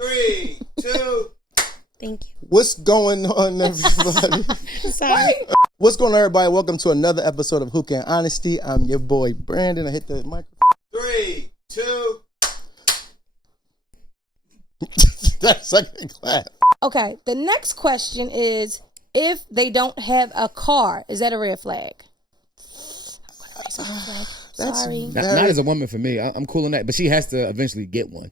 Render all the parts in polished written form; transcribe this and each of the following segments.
3, 2. Thank you. What's going on, everybody? Sorry. What's going on, everybody? Welcome to another episode of Hookah and Honesty. I'm your boy, Brandon. I hit the microphone. 3, 2. That's like a clap. Okay, the next question is, if they don't have a car, is that a red flag? Sorry. Not as a woman for me. I'm cool on that, but she has to eventually get one.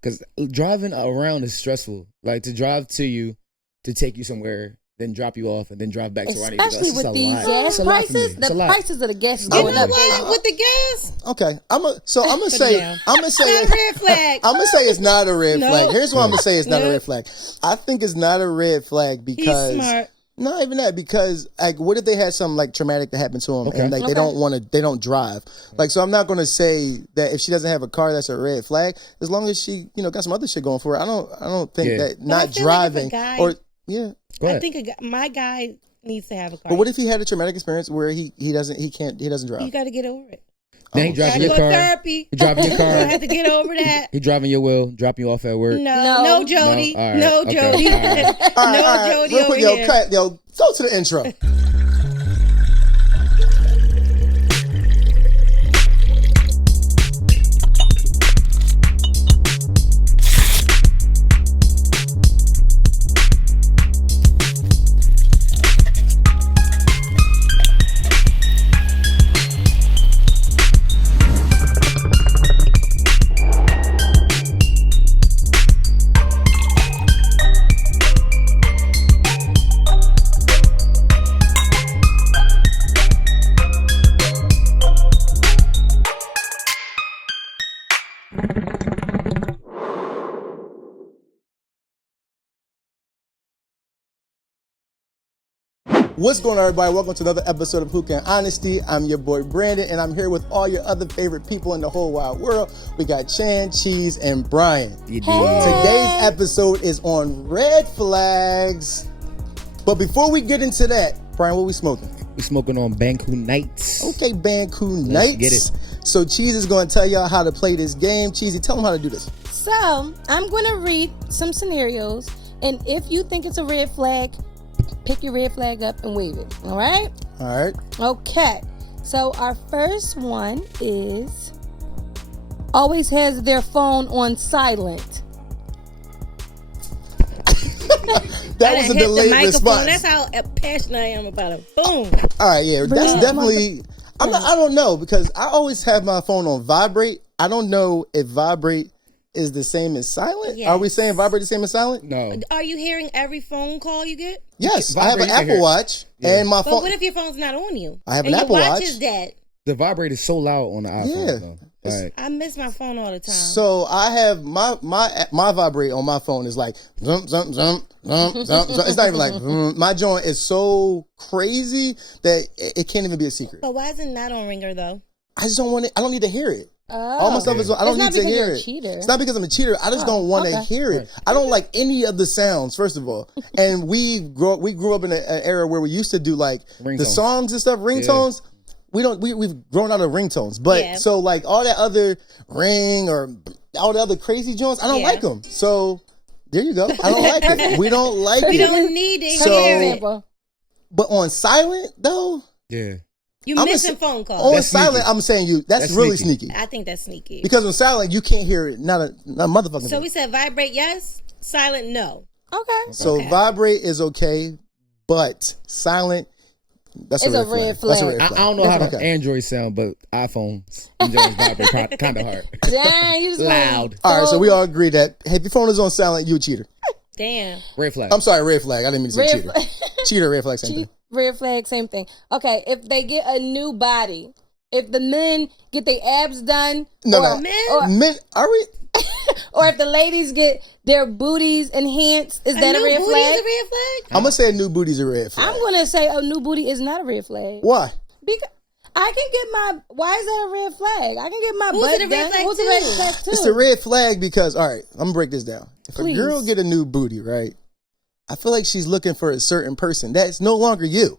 Because driving around is stressful. Like, to drive to you, to take you somewhere, then drop you off, and then drive back to where I need to go. Especially with these gas prices, the prices of the gas is You going know up. what? With the gas, Okay, I'm gonna say not a red flag. I'm gonna say it's not a red No. flag. Here's why I'm gonna say it's not a No. red flag. I think it's not a red flag because He's smart. not even that, because like, what if they had something like traumatic that happened to them and like they don't drive? Like, so I'm not gonna say that if she doesn't have a car that's a red flag, as long as she got some other shit going for her. I don't think that not driving I think my guy needs to have a car. But what if he had a traumatic experience where he doesn't drive? You got to get over it. Then he driving your Go to car. therapy. He driving your You car. have to get over that. He driving your wheel, dropping you off at work. No, Jody. No? All right. No, Okay. Jody. All right. All No, right, Jody real over quick, here. go to the intro. What's going on, everybody? Welcome to another episode of Hookah and Honesty. I'm your boy Brandon, and I'm here with all your other favorite people in the whole wide world. We got Chan, Cheese, and Brian. Today's episode is on red flags. But before we get into that, Brian, what we smoking? We smoking on Baku Nights. Okay, Baku Nights. Get it. So Cheese is going to tell y'all how to play this game. Cheesy, tell them how to do this. So, I'm going to read some scenarios, and if you think it's a red flag, pick your red flag up and wave it. All right? All right. Okay. So, our first one is always has their phone on silent. That was a delayed response. That's how passionate I am about it. Boom. All right, yeah, that's definitely. I don't know, because I always have my phone on vibrate. I don't know if vibrate is the same as silent. Yes. Are we saying vibrate the same as silent? No. Are you hearing every phone call you get? Yes, I have an Vibrate, you can Apple hear it. Watch and my But phone. what if your phone's not on you? I have an and Apple your watch Watch. is dead. The vibrate is so loud on the iPhone, Yeah. though. Like, I miss my phone all the time. So I have my vibrate on my phone is like zum zum zum zum zum. Zum. It's not even like my joint is so crazy that it can't even be a secret. But why is it not on Ringer though? I just don't want it. I don't need to hear it. Oh. All my stuff is. I don't It's not need to because hear you're a it. cheater. It's not because I'm a cheater. I just don't want to okay. hear it. I don't like any of the sounds. First of all, and we grew up in an era where we used to do like the Ringtones. songs and stuff, ringtones. We've grown out of ringtones, but so like all that other ring or all the other crazy joints, I don't like them. So there you go. I don't like it. We don't like You it. don't need to So- hear it. Example. But on silent though, yeah. You I'm missing a- phone calls. on That's silent, sneaky. I'm saying that's really sneaky. sneaky. I think that's sneaky. Because on silent, you can't hear it. Not a motherfucking. So thing. we said vibrate yes, silent no. Okay. So vibrate is okay, but silent, that's It's a red flag. That's a red I flag. don't know how the Okay. Android sound, but iPhones enjoy vibrate kind of hard. Dang, you just Loud. All right, so we all agree that hey, if your phone is on silent, you a cheater. Damn. Red flag. I'm sorry, red flag. I didn't mean to say Red cheater. flag. Cheater, red flag, same thing. Red flag, same thing. Okay, if they get a new body, if the men get their abs done, No. Men, are we? or if the ladies get their booties enhanced, is that a new red booty flag? is a red flag? I'm gonna say a new booty's a red flag. I'm gonna say a new booty is not a red flag. Why? Because I can get my. Why is that a red flag? I can get my Who's butt it a red done. flag Who's to? a red flag too? It's a red flag because all right, I'm gonna break this down. If Please. a girl get a new booty, right? I feel like she's looking for a certain person that's no longer you.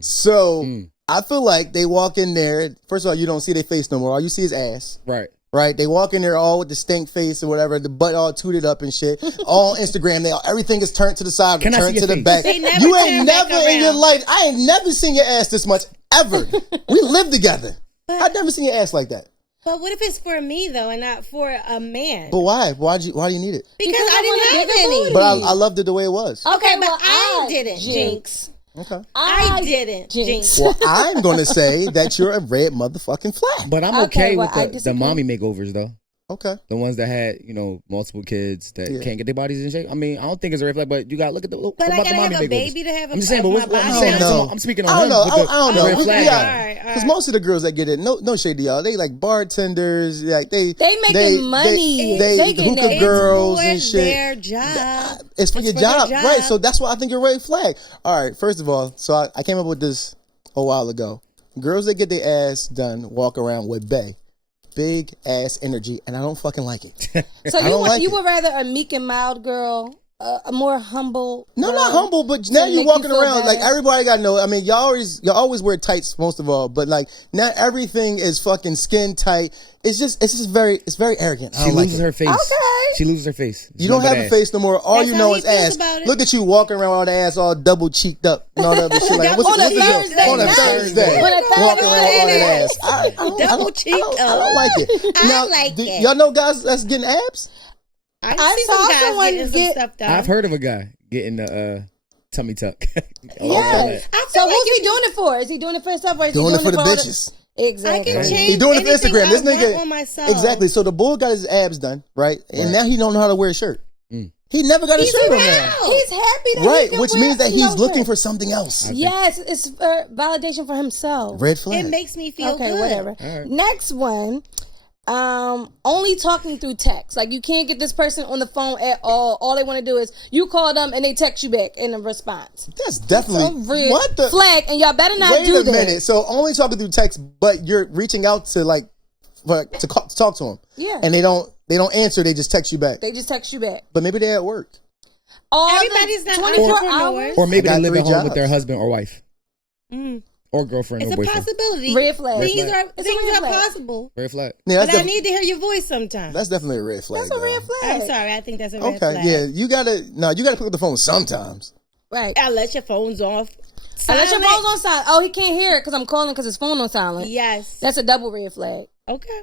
So I feel like they walk in there. First of all, you don't see their face no more. All you see is ass. Right. right? They walk in there all with the stink face or whatever, the butt all tooted up and shit. All on Instagram, everything is turned to the side, Can I turned see to your the face? back. They never You ain't turn back never in your around. life. I ain't never seen your ass this much ever. We live together. I've never seen your ass like that. But what if it's for me though, and not for a man? But why? Why do you need it? Because Because I didn't have I wanna any. But I loved it the way it was. Okay, but well, I didn't, Jinx. Okay. I didn't, Jinx. Well, I'm going to say that you're a red motherfucking flag. But I'm Okay, okay well, I with the disagree. mommy makeovers though. Okay. The ones that had, multiple kids that can't get their bodies in shape. I mean, I don't think it's a red flag, but you got to look at the. But what I about the gotta mommy have a makeovers? baby to have I'm just saying, but my what, body. I don't know. I'm speaking I on don't know. him. with the I don't know. red We flag. got- All Because right. most of the girls that get it, no shade to y'all, they like bartenders, like they making money. They They getting hookah that. girls it's and for shit. their job. It's for your for their job, job. right? So that's why I think you're a red flag. All right, first of all, so I came up with this a while ago. Girls that get their ass done walk around with big ass energy, and I don't fucking like it. So I don't like you it. would rather a meek and mild girl, a more humble. No, girl not humble, but now to you make walking you feel around like better? everybody got to know. I mean, y'all always wear tights most of all, but like not everything is fucking skin tight. It's just very arrogant. I She don't like loses it. her face. Okay. She loses her face. You don't have a face no more. All That's you how know he is feels ass. about it. Look at you walking around with all the ass all double cheeked up and all that other shit. Like, Double what's cheeked. the deal? On a night. Thursday, On a Thursday. walking around with all that ass. I Double cheeked I don't like it. I Now, like it. Y'all know guys that's getting abs? I I see saw some guys someone getting some get- stuff done. I've heard of a guy getting the tummy tuck. Yes. I feel So like what's you he doing it for? Is he doing it for himself or is Doing he it for the all the- bitches. Exactly. I can change He doing it for anything Instagram. This I nigga want on myself. exactly. So the boy got his abs done, right? And now he don't know how to wear a shirt. He never got a He's shirt on proud. there. He's happy that he Right, can which wear means that he's no looking shirt. for something else. Yes, it's for validation for himself. Red flag. It makes me feel Okay, good. whatever. All right. Next one, only talking through text. Like you can't get this person on the phone at all. All they want to do is you call them and they text you back in a response. That's definitely A red what the flag, and y'all better not Wait do a that. minute. So only talking through text, but you're reaching out to to talk to them. Yeah. And they don't answer. They just text you back. They just text you back. But maybe they're at work. All Everybody's the not 24 entrepreneurs. hours. Or maybe I they got live 3 at home with jobs. their husband or wife. Mm. Or girlfriend It's or a boyfriend. possibility. Red flag. Things Red are It's a things red are flag. possible. Red flag. Yeah, But I need to hear your voice sometimes. that's definitely a red flag. That's a red though. flag. I'm sorry, I think that's a red Okay, flag. yeah, you gotta pick up the phone sometimes. Right. Unless your phone's off. Unless your Silent. phone's on silent. Oh, he can't hear it because I'm calling because his phone on silent. Yes. That's a double red flag. Okay.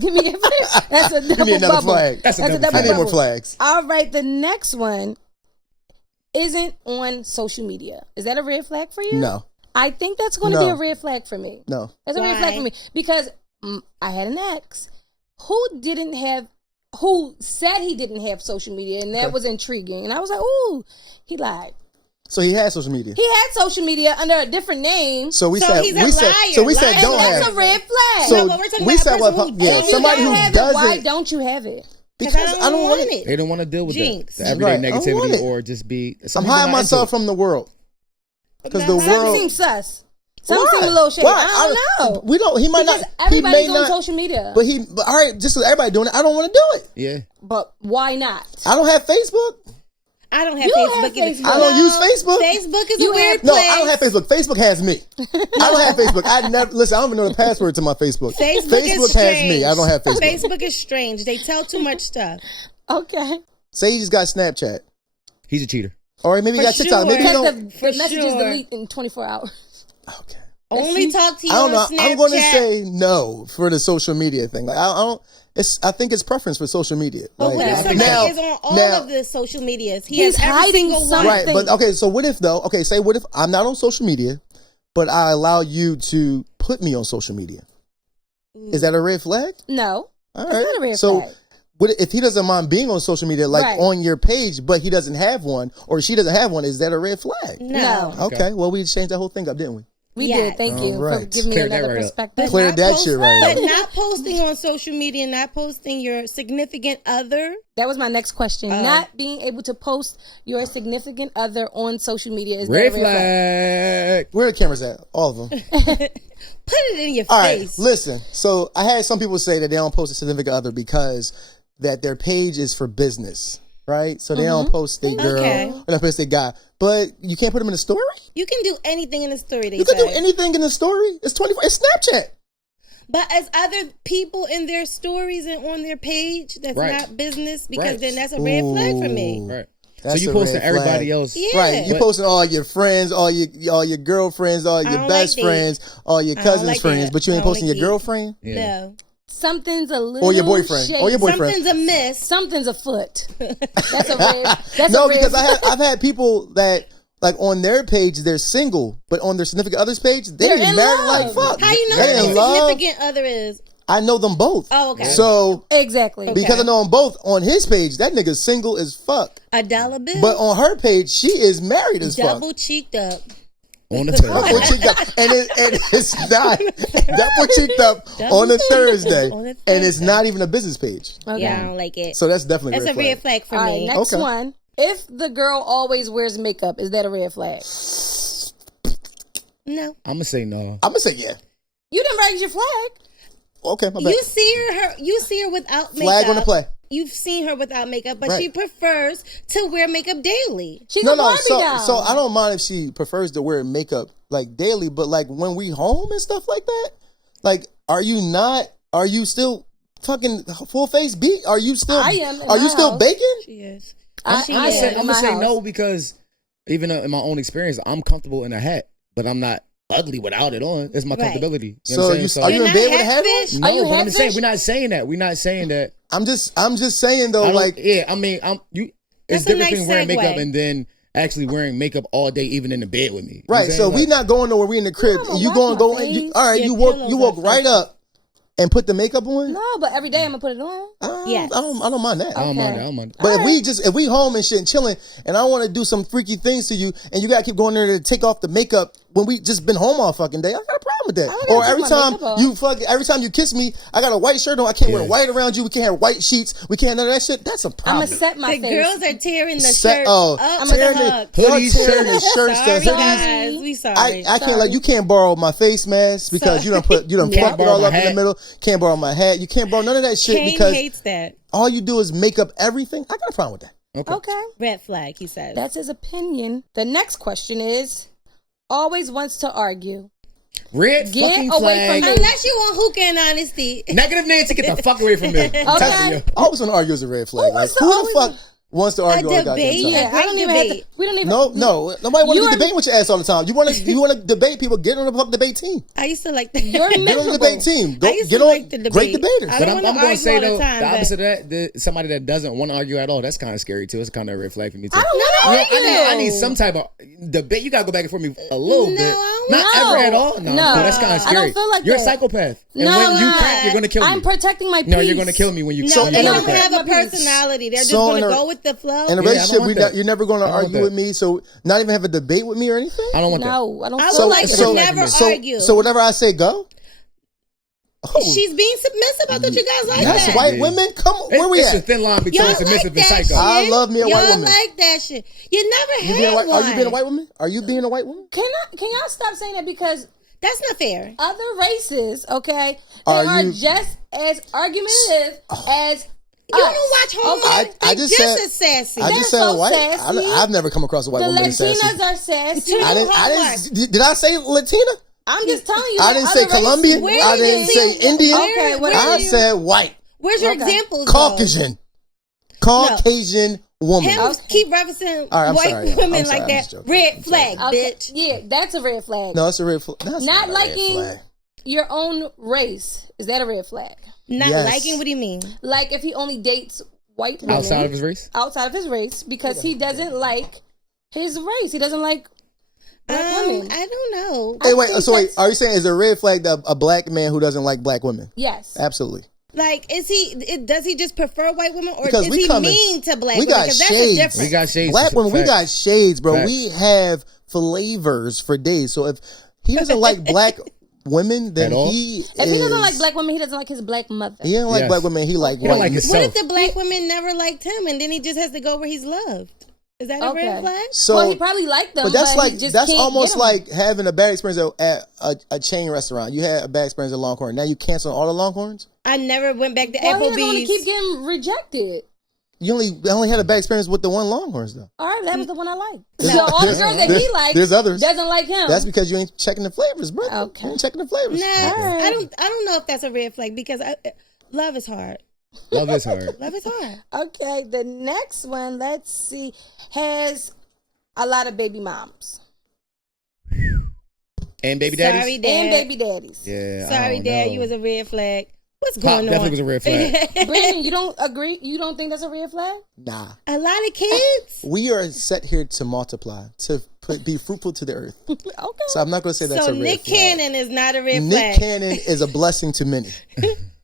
Give me a flag. That's a double Give me another bubble. flag. That's a That's a double double I need bubble. more flags. All right, the next one isn't on social media. Is that a red flag for you? No, I think that's going to No. be a red flag for me. no. That's a red Why? flag for me because I had an ex who said he didn't have social media, and that was intriguing. And I was like, ooh, he lied. So he has social media. He had social media under a different name. So we So said he's a we said liar. so we said Liar. don't That's have. a red flag. So No, but we're talking we about a said person what? who Yeah, doesn't. if you somebody don't who have it, why doesn't don't you have it? because I don't want it. They don't want to deal with Jinx. the everyday Right, I don't want negativity it. or just be. I'm some people hiding not myself into it. from the world because the Something world. seems sus. Something Why? seems a little shady. Why? I don't know. We don't. He might Because not. He everybody's may on not. social media. But all right. Just so everybody doing it, I don't want to do it. Yeah. But why not? I don't have Facebook. I don't have You Facebook. have either. Facebook. I don't use Facebook. Facebook is You a weird have- No, place. I don't have Facebook. Facebook has me. I don't have Facebook. I never listen. I don't even know the password to my Facebook. Facebook is has me. strange. I don't have Facebook. Facebook is strange. They tell too much stuff. Okay. Say you just got Snapchat, He's a cheater. or maybe you For got TikTok. sure. Maybe you Because don't. the For messages sure. delete in 24 hours. Okay. Only talk to you I don't know. on Snapchat. I'm going to say no for the social media thing. Like I don't. I think it's preference for social media. But Like, what if somebody now- is on all now- of the social medias? He He's has every hiding single something. one. Right, but okay. So what if though? Okay, say what if I'm not on social media, but I allow you to put me on social media? Is that a red flag? No. All It's right. not a red so flag. what if he doesn't mind being on social media, like Right. on your page, but he doesn't have one, or she doesn't have one? Is that a red flag? No. Okay. Well, we changed that whole thing up, didn't we? We Yes. did. Thank you for Alright. giving me Cleared that another right up. perspective. Cleared Not that post- shit right But up. not posting on social media, not posting your significant other. That was my next question. Oh. Not being able to post your significant other on social media is Red that a red flag? flag. Where are the cameras at? All of them. Put it in your All right. face. Listen. So I had some people say that they don't post a significant other because that their page is for business, right? So they don't post their girl Okay. or they post their guy. But you can't put them in a story. You can do anything in the story. They You can do say. anything in the story. It's 24. It's Snapchat. But as other people in their stories and on their page, that's Right. not business, because Right. then that's a red flag for me. Right. That's so you a posting red everybody flag. else. Yeah. Right, you But- posting all your friends, all your girlfriends, all your don't best like that. friends, all your I don't cousins' like friends, that. but you ain't I don't posting like your it. girlfriend Yeah. No. Something's a little or your boyfriend shady. or your boyfriend. Something's amiss. Something's afoot. That's a red. That's No, a red. because I've had people that like on their page they're single, but on their significant other's page They're they in married love. like fuck. How you know they who in the love? significant other is? I know them both. Oh, okay. So Exactly. Okay. because I know them both, on his page that nigga's single as fuck, $1 bill. but on her page she is married as fuck. double cheeked up. On the Double Thursday. cheeked up. And it's not double cheeked up on a Thursday, On a and it's Thursday. not even a business page. Okay. Yeah, I don't like it. So that's definitely That's a red flag for All me. right, next Okay. one. If the girl always wears makeup, is that a red flag? No. I'm gonna say no. I'm gonna say yeah. You didn't raise your flag. Okay, my bad. You see her without makeup. Flag on the play. You've seen her without makeup, but Right. she prefers to wear makeup daily. She's No, a no. Barbie So, doll. so I don't mind if she prefers to wear makeup like daily, but like when we home and stuff like that, like are you still fucking full face beat? Are you still? I am in Are you my still house. baking? She is. I She am is. in I'm my gonna say house. no because even in my own experience, I'm comfortable in a hat, but I'm not ugly without it on. It's my Right. comfortability. You know So what I'm you saying? are you You're in not bed with a hat on? catfish? No, Are you but I'm saying catfish? we're not saying that. We're not saying that. I'm just saying though, I don't- like yeah, I mean, It's That's a different nice between wearing segue. makeup and then actually wearing makeup all day, even in the bed with me. You know what right. I'm So saying? we Like, not going nowhere. We in the crib. I'ma You wash going my go? face. All right. Yeah, You woke pillows are right up and put the makeup on. No, but every day I'm gonna put it on. Yes. I don't mind that. I don't mind Okay. that. I don't mind that. But if we home and shit and chilling, and I want to do some freaky things to you, and you gotta keep going there to take off the makeup when we just been home all fucking day, I got a problem with that. I gotta Or take my every time you kiss me, I got a white shirt on. I can't wear Yeah. white around you. We can't have white sheets. We can't none of that shit. That's a I'm problem. gonna set my The face. girls are tearing the Set- shirt oh, up tearing with a the- hug. y'all Hoodies, tearing the shirts, the Sorry, hoodies. guys. We sorry. I can't you can't borrow my face mask because you done fucked it Can't borrow all my up in the hat. middle. Can't borrow my hat. You can't borrow none of that shit Kane because hates that. all you do is make up everything. I got a problem with that. Okay, Red flag, he says. that's his opinion. The next question is: always wants to argue. Red Get fucking away flag. from me. Unless you want hookah and honesty. Negative Nancy, get the fuck away from me. I'm telling you. I always want to argue as a red flag. Like, wants to who the always- fuck wants to argue all the goddamn debate? time? Yeah, I don't even have to. debate. We don't even. No, nobody wants You to are- debate with your ass all the time. You want to debate people? Get on the fucking debate team. I used to like that. You're Get on the miserable. debate team. Go I used get to on like the debate. great debaters. I But don't I'm wanna going to argue say, all the though, time, the but- opposite of that, somebody that doesn't want to argue at all, that's kind of scary, too. It's kind of a red flag for me, too. I don't want to argue. I need some type of debate. You got to go back and forth with me a little No, bit. I don't Not know. ever at all. No, No. that's kind of I scary. don't feel like You're that. a psychopath. And No, when you no. crack, you're going to kill me. I'm protecting my peace. No, you're going to kill me when you No, when they you don't crack. have a My peace. personality. They're just So going to in a- go with the flow. In a Yeah, I don't relationship, want that. you're never going to I don't want argue that. with me. So not even have a debate with me or anything. I don't want that. No, I don't. I feel would like like that. to so- never so, argue. So whatever I say, go. Oh, She's being submissive. I thought you guys like that's that. white women. Come on, where we It's a at? thin line between Y'all like submissive that and psycho. shit. I love me a white Y'all woman. like that shit. You never You being a had white, one. are you being a white woman? Are you being a white woman? Can y'all stop saying that, because That's not fair. other races, okay, they Are are you- just as argumentative as You us. don't watch Homeland. I They just just said- as sassy. I They're just said so a white. sassy. I've never come across a white The woman that's sassy. Latinas are sassy. I didn't. Did I say Latina? I'm just telling you. I that didn't other say Colombian. Where I did didn't you say see- Indian. Okay, whatever. I said white. Where's your Okay. examples? Caucasian. Caucasian woman. Him Okay. keep referencing All right, I'm white sorry, I'm women sorry, like I'm that. just joking. Red flag, Okay, bitch. yeah, that's a red flag. No, it's a red flag. That's Not a red liking flag. your own race, is that a red flag? Not Yes. liking. What do you mean? Like if he only dates white women Outside of his race? outside of his race because he doesn't like his race. He doesn't like black women. I don't know. Hey, wait. think So wait, that's- are you saying is a red flag that a black man who doesn't like black women? Yes. Absolutely. Like, does he just prefer white women, or Because is we he coming- mean to black we women? got Because that's a shades. difference. We got shades. Black women, we Facts. got shades, bro. Facts. We have flavors for days. So if he doesn't like black women, then At all? he If he doesn't is- like black women, he doesn't like his black mother. He don't like Yes. black women. He like He white don't like men. his- What So- if the black women never liked him, and then he just has to go where he's loved? Is that a Okay. red flag? So, Well, he probably liked them, but that's he like just that's can't almost get 'em. like having a bad experience at a chain restaurant. You had a bad experience at Longhorn. Now you cancel all the Longhorns. I never went back to Well, he doesn't want to Applebee's. keep getting rejected. I only had a bad experience with the one Longhorns though. All right, that was the one I liked. So all the girls that he likes, there's others. Doesn't like him. That's because you ain't checking the flavors, bro. Okay. You ain't checking the flavors. Nah, I don't know if that's a red flag because love is hard. Love is hard. Love is hard. Okay, the next one, let's see, has a lot of baby moms. And baby daddies? Sorry, Dad. And baby daddies. Yeah. Sorry, Dad. You was a red flag. What's going on? Definitely was a red flag. Brittany, you don't agree? You don't think that's a red flag? Nah. A lot of kids. We are set here to multiply, to be fruitful to the earth. Okay. So I'm not going to say that's So a red Nick flag. Cannon is not a red flag. Nick Cannon is a blessing to many.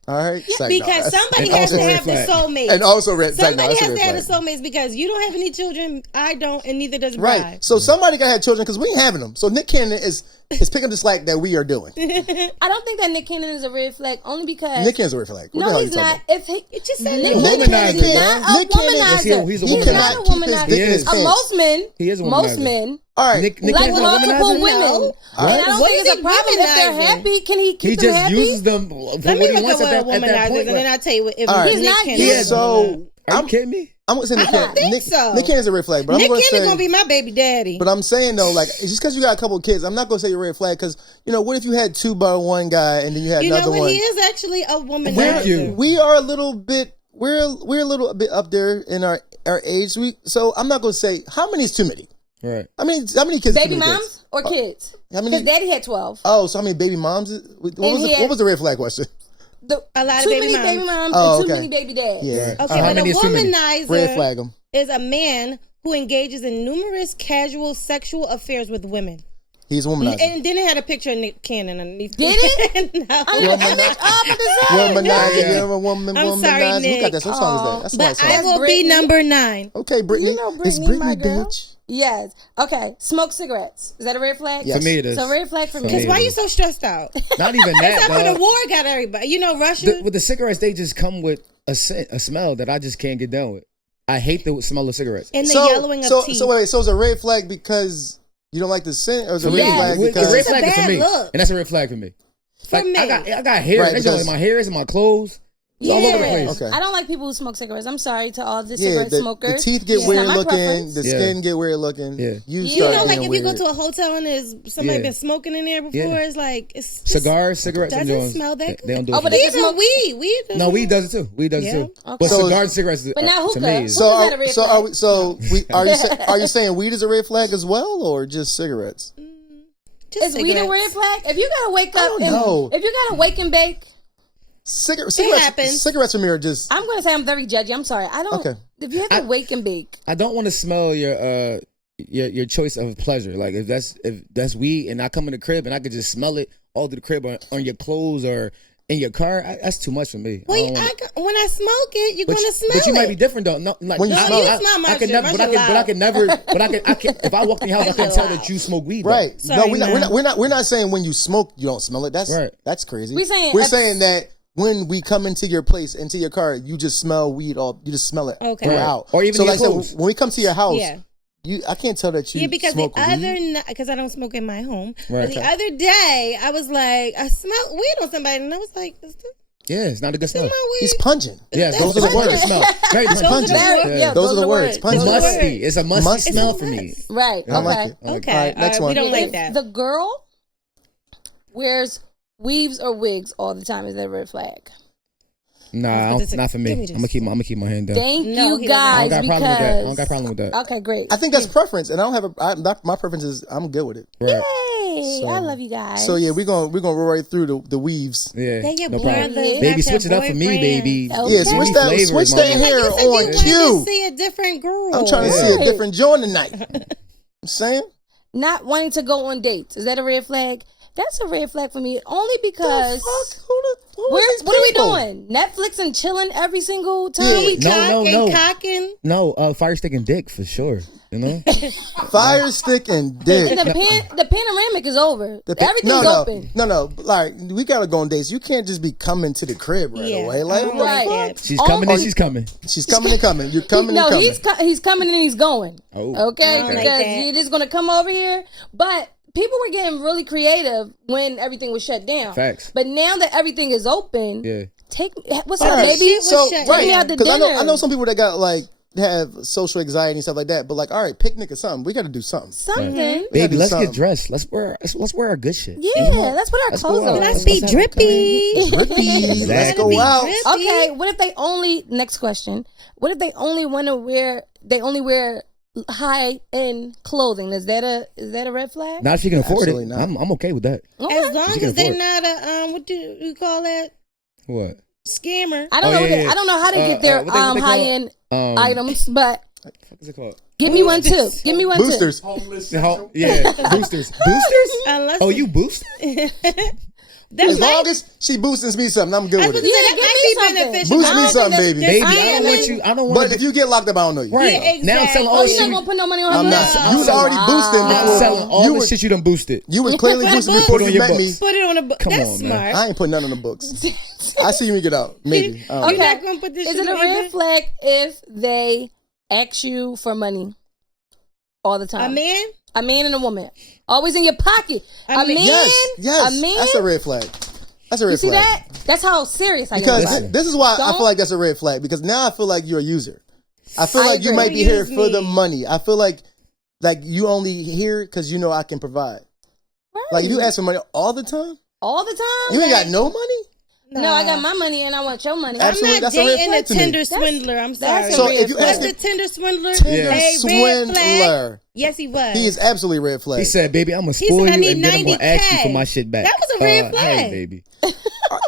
All right? It's like, Because no, somebody and has also to red have the flag. soulmate. and also red. It's like, no, Somebody that's a has red to have the flag. soulmates because you don't have any children. I don't, and neither does Bride. Right. So somebody got to have children because we ain't having them. So Nick Cannon is picking up the slack that we are doing. I don't think that Nick Cannon is a red flag only because Nick Cannon's a red flag. What the no, hell he's you talking not. about? If he, It just said Nick Nick Cannon is Womanizer, not man. a Nick Cannon is- womanizer. he's a He He's womanizer. not a cannot keep his womanizer. dick in his pants. Most men, He is a most womanizer. men All right. Nick like Cannon's a multiple womanizer? women. No. And I don't What think is it's a he problem if they're womanizing? happy. Can he keep He them just happy? uses them for Let what me he look wants at at what a that womanizer point. is, and then I'll tell you if All right. He's Nick not Cannon gay. is a womanizer. So Are you kidding me? I'm going to say Nick I don't Cannon. think Nick, so. Nick Cannon's a red flag, but Nick I'm going to Cannon's say. gonna be my baby daddy. But I'm saying though, like just because you got a couple of kids, I'm not going to say you're a red flag because what if you had two by one guy and then you had You know another what? one? He is actually a womanizer. Thank you. We are a little bit. We're a little bit up there in our age. So I'm not going to say how many is too many. Right. How many kids? is Baby too many moms kids? or kids? How many? Because daddy had 12. Oh, so how many baby moms? What was the red flag question? A lot of Too baby many moms. baby moms Oh, and too okay. many baby dads. Yeah. Okay, How but a many is too many? womanizer Red flag them. is a man who engages in numerous casual sexual affairs with women. He's a womanizer. And then it had a picture of Nick Cannon underneath. Did it? No. Womanizer. You're a woman. I'm sorry, womanizer. Who Nick. got that? What song is that? That's a But nice I song. will Brittany. be number 9. Okay, Brittany. You know It's Brittany, Brittany, my girl. bitch. Yes. Okay. Smoke cigarettes. Is that a red flag? Yes. For me, it is. So red flag for me. Because why you so stressed out? Not even that, Except for the dog. war got everybody. You know, Russia. With the cigarettes, they just come with a scent, a smell that I just can't get down with. I hate the smell of cigarettes. and the yellowing of teeth. So wait, so it's a red flag because you don't like the scent, or is it a For red me, flag it's because a red It's a flag for bad me, look. and that's a red flag for me. For me. I got hair. Right, That's because- in my hair, it's in my clothes. It's all over the Yeah. place. Okay. I don't like people who smoke cigarettes. I'm sorry to all the yeah, cigarette the smokers. teeth get It's weird not my looking, preference. the Yeah. skin get weird looking. Yeah. You You know, start like if getting you go weird. to a hotel and there's somebody Yeah. been smoking in there before, Yeah. it's like it's just, Cigars, cigarettes, doesn't them joints, smell that good. They don't do Oh, it. but for me. they can Even smoke. weed. No, weed does it too. Weed does Yeah. it too. Okay. But So- cigars, and cigarettes, But now to hookah. me, is, So Hookah's not a red flag. are you saying weed is a red flag as well, or just cigarettes? Just Is weed a red flag? If you gotta wake up don't and know. if you gotta wake and bake, Cigarettes. happens. Cigarettes for me are just. I'm gonna say I'm very judgy. I'm sorry. I don't. Okay. If you have to wake and bake, I don't want to smell your choice of pleasure. Like if that's weed, and I come in the crib and I could just smell it all through the crib on your clothes or in your car, that's too much for me. Well, I don't wanna- when I smoke it, you're But gonna you- smell But you it. might be different though. No, like, When you No, smell you it. smell my I can shit. never, My but I shit can loud. never, but I can. If I walk in the house, I can shit tell loud. that you smoke weed. Right. Though. No, Sorry, we're not saying when you smoke you don't smell it. That's Right. That's crazy. We're saying we're if- saying that when we come into your place, into your car, you just smell weed you just smell it Okay. throughout. Or even so in your like I said, clothes. when we come to your house, Yeah. I can't tell that you Yeah, because smoke weed. because I don't smoke in my home. Right. But the other day, I was like, I smelled weed on somebody, and I was like, is this Yeah, it's not a good smell. my weed? He's pungent. Yes, Those those are are the the words. smell. Very Those are the pungent. words. Yeah, Those are the words. Pungent. Those are the musty. words. It's a musty Musty. smell for me. right? I like Okay. it. I like it. Okay. All right, next We one. don't like If that. the girl wears weaves or wigs all the time, is that a red flag? Nah, Give me not for me. this. I'm gonna keep my hand down. Thank No, you he doesn't. I guys don't got a problem with that. I don't got a problem with that. Okay, great. I think that's preference, and I don't have my preference is I'm good with it. Right. Yay! So- I love you guys. So yeah, we're gonna roll right through the weaves. Yeah. They your No problem. brothers, not Baby, your switch it up for me, boyfriends. baby. Okay. Yeah, switch that Flavors, switch that mama. hair You said you on wanted cue. to see a different girl. I'm trying to see a Right. different joint tonight. I'm saying. Not wanting to go on dates, is that a red flag? That's a red flag for me, only because what are we doing? Netflix and chilling every single time? Yeah. No. Cocking. No, fire stick and dick for sure. You know? Fire stick and dick. And the panoramic is over. Everything's no, open. No. Like we gotta go on dates. You can't just be coming to the crib right Yeah, away. Like I don't what like the that. fuck? She's coming Oh, and she's coming. She's coming and coming. You're coming No, and coming. he's coming and he's going. Oh. Okay, I don't like because that. you're just gonna come over here. But people were getting really creative when everything was shut down. Facts. But now that everything is open, Yeah. What's All up, right, baby? shit was So shut right, me out to because dinner. I know some people that got like have social anxiety and stuff like that. But like, all right, picnic or something. We got to do something. Something. We gotta Baby, do let's something. get dressed. Let's wear our good shit. Yeah, let's put our Let's clothes go out. on. Let's be have a drippy. Drippy. Let's go Be out. drippy. Okay, what if they only next question? What if they only want to wear high end clothing? Is that a red flag? Not if you can afford Absolutely it. not. I'm okay with that. Okay. As long You can as they're afford not a what do you call that? What? Scammer. I don't Oh, know. yeah, yeah. I don't know how to get their what they call high end it? items, but What the fuck is it called? give me one too. Give me one Boosters. Homeless. Yeah, boosters. Boosters? Unless Oh, you boost? that's As long as she boosting me something, I'm good with it. Yeah, that give might me be something. beneficial. Boost I me don't something, think baby. that's- Baby, I I don't mean, want you. I don't But want if to. you get locked up, I don't know you. Right. Yeah, Now I'm exactly. selling two. all Oh, the you're not shit. gonna put no money on I'm her? not. You was already boosting I'm before. selling all you the was, shit you done boosted. You was clearly boosting Put it before on you your met me. books. Put it on a book. Come That's on, man. smart. I ain't putting none on the books. I see you when you get out. Maybe. I don't You're know. not gonna put this Is shit it a on red eBay? flag if they ask you for money all the time? A man? A man and a woman, always in your pocket. A man, Yes. a man. That's a red flag. That's a red You see flag. that? That's how serious I am. Because about it. this is why I Don't- feel like that's a red flag. Because now I feel like you're a user. I feel I like you agree. might be here Use for the me. money. I feel like you only here because you know I can provide. Like if you ask for money all the time, all the time. you ain't got no money. No, I got my money and I want your money. Absolutely. I'm not That's a red dating flag a to me. Tinder swindler. I'm sorry. that's a So red if you flag. ask Was me, the Tinder swindler Tinder a red swindler. flag? Yes, he was. He is absolutely a red flag. He said, "Baby, I'm gonna He spoil said, "I you, need and then I'm gonna 90K. ask you for my shit back." That was a red Hey, flag. baby.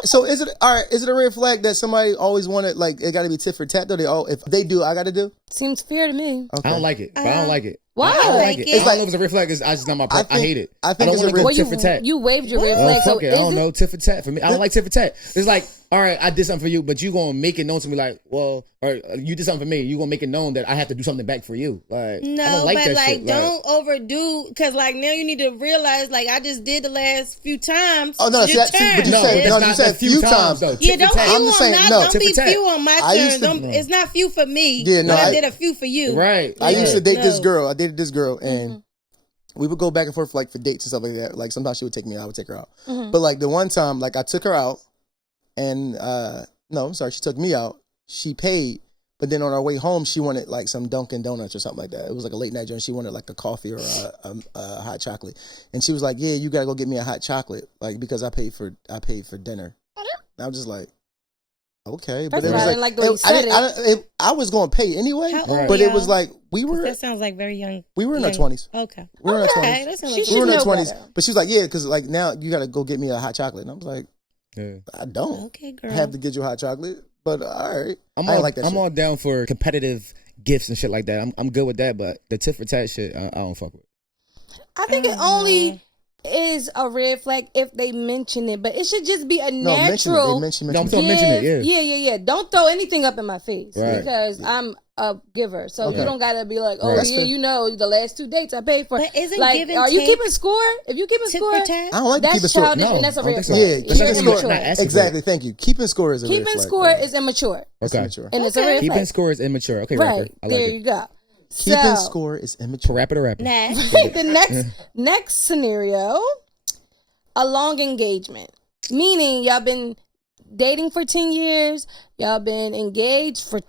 So is it all right? Is it a red flag that somebody always wanted like it got to be tit for tat? Though they all if they do, I got to do. Seems fair to me. Okay. I don't like it. But I don't like it. Why? I don't like it. It's I don't like- know if it's a red flag. It's just not my. I I hate it. I think don't it's want a to go red- tit for tat. You waved your red Oh, flag. So fuck it. I don't is know. it? Tit for tat for me. I don't like tit for tat. It's like, all right, I did something for you, but you gonna make it known to me like, well, or you did something for me. You gonna make it known that I have to do something back for you. Like, I No, don't like but that like, shit. don't overdo, because like now you need to realize, like I just did the last few times. Oh, no, Your see, but you turn. said- that's no, not you said a few few times times. though. Yeah, Tit for don't tat. few I'm just saying, on no. don't Tit be for tat. few on my I used turn. to- Don't, it's not few for me. Yeah, no, but I I- did a few for you. Right. I used to date this No. girl. I dated this girl, and we would go back and forth like for dates and stuff like that. Like sometimes she would take me, I would take her out. But like the one time, like I took her out, and no, I'm sorry, she took me out. She paid, but then on our way home, she wanted like some Dunkin' Donuts or something like that. It was like a late night joint. She wanted like a coffee or a hot chocolate, and she was like, "Yeah, you gotta go get me a hot chocolate, like because I paid for dinner." And I was just like, okay, but First it of was all, I like didn't like the way you said I was going to pay anyway, How old but were it was y'all? like we were That sounds like very young. in our young. 20s. Okay. We were in our Okay, 20s. that sounds She like We were in our know 20s, better. but she was like, yeah, because like now you got to go get me a hot chocolate. And I was like, Yeah. I don't okay, girl. have to get you a hot chocolate, but all right. I'm I ain't all, like that I'm shit. all down for competitive gifts and shit like that. I'm good with that, but the tit for tat shit, I don't fuck with. I think it only is a red flag if they mention it, but it should just be a No, mention it. natural. They mention No, I'm it. talking mention it, yeah. Yeah. Don't throw anything up in my face Right. because I'm a giver. So Okay. you don't gotta be like, oh Right. That's yeah, fair. you know, the last 2 dates I paid for. But isn't like, give and are you take keeping score? If you keeping tit score, for tat? I don't like to keep that's it short. childish No, and that's a I don't red think so. flag. Yeah, You're keeping That's score. immature. not asking Exactly. Thank you. Keeping score is a red Keeping flag. score is immature. That's Okay. immature. And it's a red Keeping flag. score is immature. Okay, rapper. Right. I like There it. you go. Keeping So, score is immature. Rapper to rapper. Next. the next scenario, a long engagement, meaning y'all been dating for 10 years, y'all been engaged for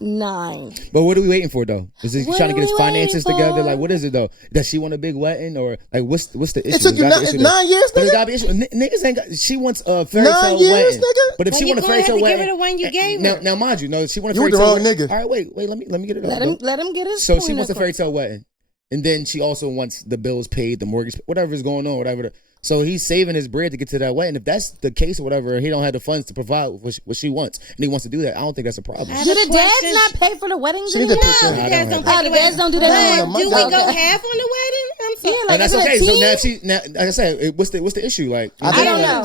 9. But what are we waiting for though? Is he What trying to are get his we finances waiting together? for? Like, what is it though? Does she want a big wedding or like what's the issue? It took you There's gotta be issue there. 9 years, But it nigga. gotta be issue. Niggas ain't got. She wants a fairy 9 tale years, wedding. nigga? But if Well, she you want a gonna fairy have tale to give wedding, her the one you gave now, her. now mind you, no, she want a You fairy with the tale wrong wedding. nigga. All right, wait, let me get it Let him get his So point she wants a across. fairy tale wedding, and then she also wants the bills paid, the mortgage, whatever is going on, whatever. So he's saving his bread to get to that wedding. If that's the case or whatever, he don't have the funds to provide what she wants, and he wants to do that. I don't think that's a problem. I Do have the a dads question. not pay for the weddings She need anymore? to put No, your- the I dads don't don't Oh, pay the dads don't do that No, anymore. no, But do my we dad- go half on the wedding? I'm sorry. Yeah, like, And that's is it a okay. So team? now if she, like I said, what's the issue? Like I don't know.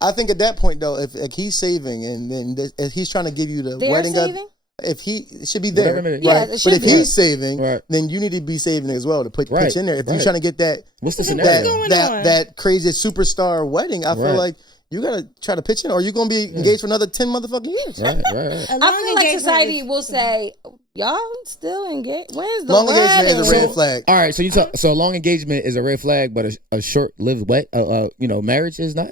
I think at that point though, if like, he's saving and then if he's trying to give you the They're wedding saving? if he it should be there, Whatever it is. right? Yeah, it But should if be. he's saving, Right. then you need to be saving as well to put Right, pitch in there. If you're right. trying to get that What's the What's scenario? going that on? that crazy superstar wedding, I feel Right. like you gotta try to pitch in, or you're gonna be engaged for another 10 motherfucking years. Right. A long I feel like engagement society is- will say, y'all still engaged. When's the Long wedding? engagement is a red flag. All right, so a long engagement is a red flag, but a short-lived marriage is not.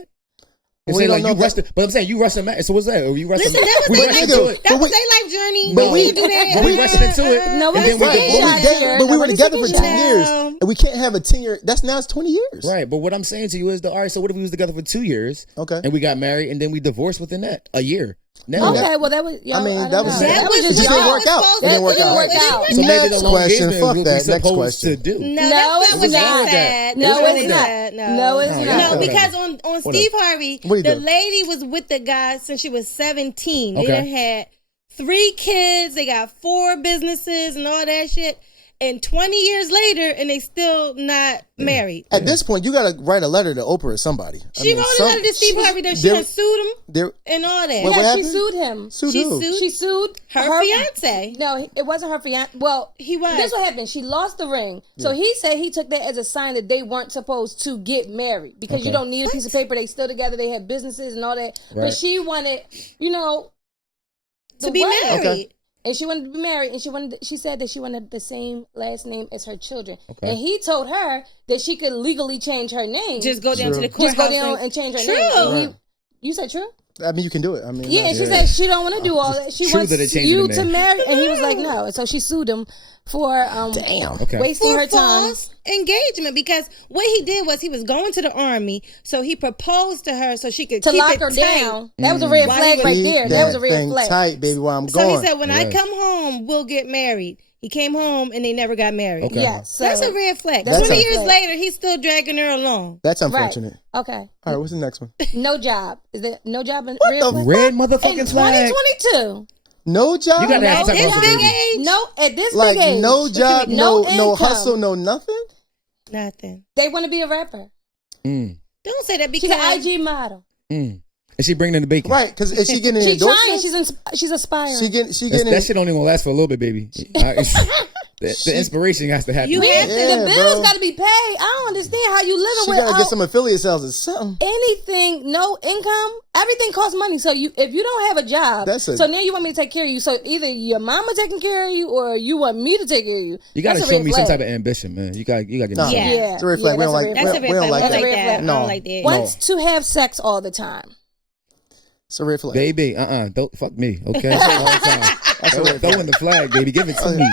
And We say, don't like, you know rushed it, but I'm saying you rushed a marriage. So what's that? Or you rushed Listen, a that was we their rushed life. into it. That was we- their life journey. but We we- didn't do that. but we rushed into it. No, And then we're we taking divorced. shots here. But we were Nobody's together for taking 10 shots. years, and we can't have a 10-year. Now it's 20 years. Right, but what I'm saying to you is, all right, so what if we was together for 2 years? Okay. And we got married, and then we divorced within that a year. Now Okay, well that was. I mean, don't that was know. it. That was It just just didn't y'all. work out. It didn't work out. So maybe Next the long question. engagement Fuck was that. we Next supposed question. to do. No, No, that it's was not. sad. No, It was it's not. sad. No, it's No, not. No, whatever. because on Steve Harvey, What he the do? lady was with the guy since she was 17. They Okay. done had 3 kids. They got 4 businesses and all that shit. And 20 years later, and they still not married. At this point, you gotta write a letter to Oprah or somebody. She wrote a letter to Steve Harvey that she done sued him and all that. What Yeah, she happened? sued him. Sued She who? sued She sued her fiance. No, it wasn't her fiance. Well, He was. This what happened. She lost the ring. So he said he took that as a sign that they weren't supposed to get married because you don't need a piece of paper. They still together. They had businesses and all that. Right. But she wanted, To the be wedding. married. Okay. And she wanted to be married, and she said that she wanted the same last name as her children. Okay. And he told her that she could legally change her name. Just go down to the Just courthouse. go down and change her True. name. And Right. you said true? I mean, you can do it. I mean, Yeah, and she said she don't want to do all that. She True wants that it changed you the to name. marry, and he was like, no. And so she sued him for Okay. wasting For her time. false engagement, because what he did was he was going to the army, so he proposed to her so she could To keep lock it her tight. down. That was a red Why flag would right he there. Keep That was a red thing flag. tight, baby, while I'm So gone. he said, when I Yes. come home, we'll get married. He came home and they never got married. Okay. Yes. So, That's a red flag. That's 20 a- years later, he's still dragging her along. That's right. unfortunate. Okay. All right, what's the next one? No job. Is it no job in What red the flag? Red In motherfucking flag. 2022. No job? You gotta have No, to this talk about big the baby. age, No, at this Like, big age. no job, No no income. hustle, no nothing? nothing. They want to be a rapper. Don't say that She's because an IG model. And she bringing in the bacon. Right, because is she getting She's trying. endorsements? She's aspiring. She getting That shit only gonna last for a little bit, baby. The inspiration has to happen. You have to. Yeah, the bills bro. got to be paid. I don't understand how you living She gotta without get some affiliate sales or something. anything, no income. Everything costs money. So if you don't have a job, That's a- so now you want me to take care of you. So either your mama taking care of you or you want me to take care of you. You gotta That's a show red me some flag. type of ambition, man. You gotta get No. me. Yeah. Yeah, It's a red flag. We that's don't like red That's a flag. red we don't flag. like I don't that. like that. No. I don't like that. Wants to have sex all the time. It's a red flag. Baby, don't fuck me, okay? All the time. Throw in the flag, baby. Give it to me.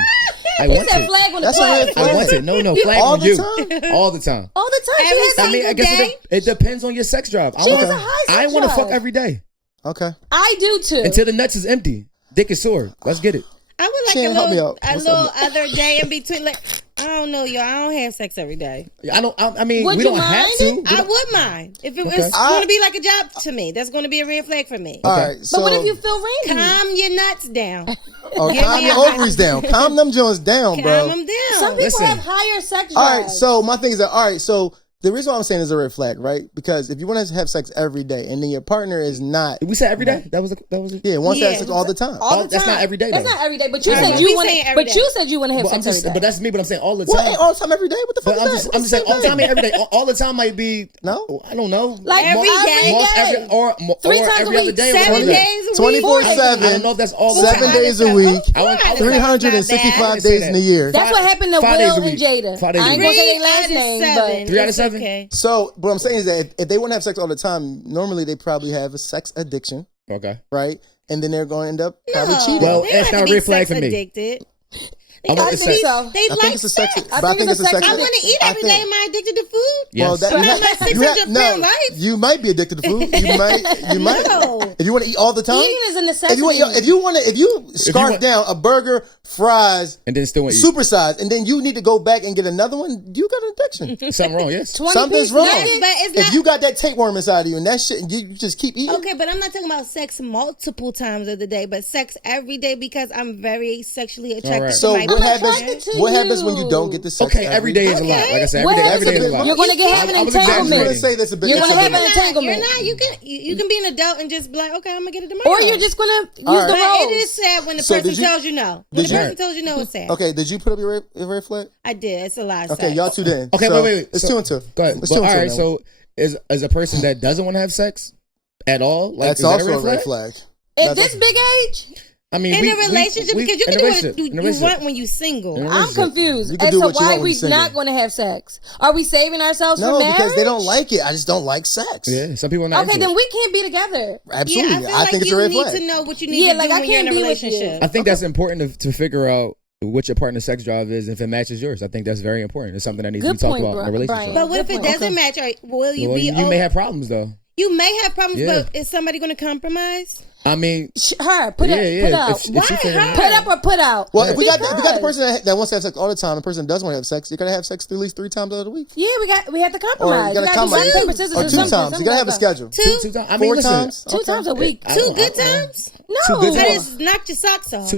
I He want said it. flag on the That's a flag. red flag. I want it. No, flag All on the you. time? All the time. All the time. Every She has I mean, I single guess day? it depends on your sex drive. She has a high sex I want to fuck drive. every day Okay. I do too. until the nuts is empty. Dick is sore. Let's get it. I would like Shan, help me out. a What's little up? other day in between. Like, I don't know, y'all. I don't have sex every day. I mean, Would we you don't have mind to. I would mind if it was Okay. going to be like a job to me. That's going to be a red flag for me. All right. So, but what if you feel randy? Calm your nuts down. oh, Give calm me your a- ovaries down. Calm them joints down, Calm bro. them down. Some people Listen. have higher sex drives. All right. So my thing is that so the reason why I'm saying is a red flag, right? Because if you want to have sex every day and then your partner is not, We said every day. That was it. yeah, wants to have Yeah. sex all the time. all the time. That's not every day, That's though. not every day. But you All said right, you we want. saying every But day. you said you want to have But I'm sex just, every day. but that's me. But I'm saying all the What time. ain't all the time every day? What the fuck But is I'm just saying all the time, every day. All the time might be No? I don't know. Like Every day. every day. or 3 times every a other week, day. or 7 whatever. days a week. 24/7. I don't know if that's all the 7 time. days a week, I want 365 that. days in a year. That's what happened to 5 days Will a and week. Jada. 5 days a I ain't week. gonna say 3 their last out of name, 7. 3 out of It's 7? Okay. So what I'm saying is that if they want to have sex all the time, normally they probably have a sex addiction, Okay. right? And then they're going to end up probably No, cheating. Well, they it's don't have not to a be red flag sex for me. addicted. I want the sex. so. They I like think it's a sex. sex. But I think it's a sex. I want to eat every day. Am I addicted to food? Yes. Well, that, But you I'm not have- you have- 600-pound life. You might be addicted to food. You might. No. If you want to eat all the time. Eating is a necessity. If you scarf want- down a burger, fries, and then still want to supersize, and then you need to go back and get another one, you got an addiction. eat. Something wrong, yes. 20 Something's pieces wrong. nuggets. But it's If not. you got that tapeworm inside of you and that shit, you just keep eating. Okay, but I'm not talking about sex multiple times of the day, but sex every day because I'm very sexually attracted Alright. to So my what partner. happens? to What happens when you. you don't get the sex? Okay, every day is a lot. Like I said, What every day happens is a lot. You're gonna get have an I was I'm entanglement. gonna say that's a bit. You're that's gonna a have bit- an entanglement. You're not. You can be an adult and just be like, okay, I'm gonna get it tomorrow. Or you're just gonna use All right. the But roles. it is sad when the So person did you- tells you no. When did the you- person tells you no, it's sad. Okay, did you put up your red flag? I did. It's a lot. Of Okay, sex. y'all two didn't. Okay, So, wait. It's So- 2 and 2. Go ahead. It's But 2 all and 2 right, now. so is a person that doesn't want to have sex at all? Like, That's is that also a red flag. At this big age, I mean, in a relationship, because you can do what you want when you're single. I'm confused You can as do to what you why want when we you're single. not going to have sex. Are we saving ourselves No, for marriage? because they don't like it. I just don't like sex. Yeah, some people are not. Okay, into then it. we can't be together. Absolutely. Yeah, I feel I like think it's a you red need flag. to know what you need to like, do I when you're in can't a be with you. relationship. I think that's important to figure out what your partner's sex drive is, and if it matches yours. I think that's very important. It's something that needs to Good be talked point, about in a Brian. relationship. But what if it Good point. doesn't match? Or will you Well, be? you may have problems though. You may have problems, Yeah. but is somebody going to compromise? I mean, Her, put up, yeah. put out. If she figuring it out. Put up or put out. Well, if we got Because- the person that wants to have sex all the time, the person that doesn't want to have sex, you gotta have sex at least 3 times out of the week. Yeah, we had to Or compromise. you gotta We gotta compromise. do rock, paper, scissors, Or or 2 something. times. You gotta have a schedule. two times. I mean, 4 listen, times. Two times a week. Two good times? No. Two good I times. just knocked your socks off.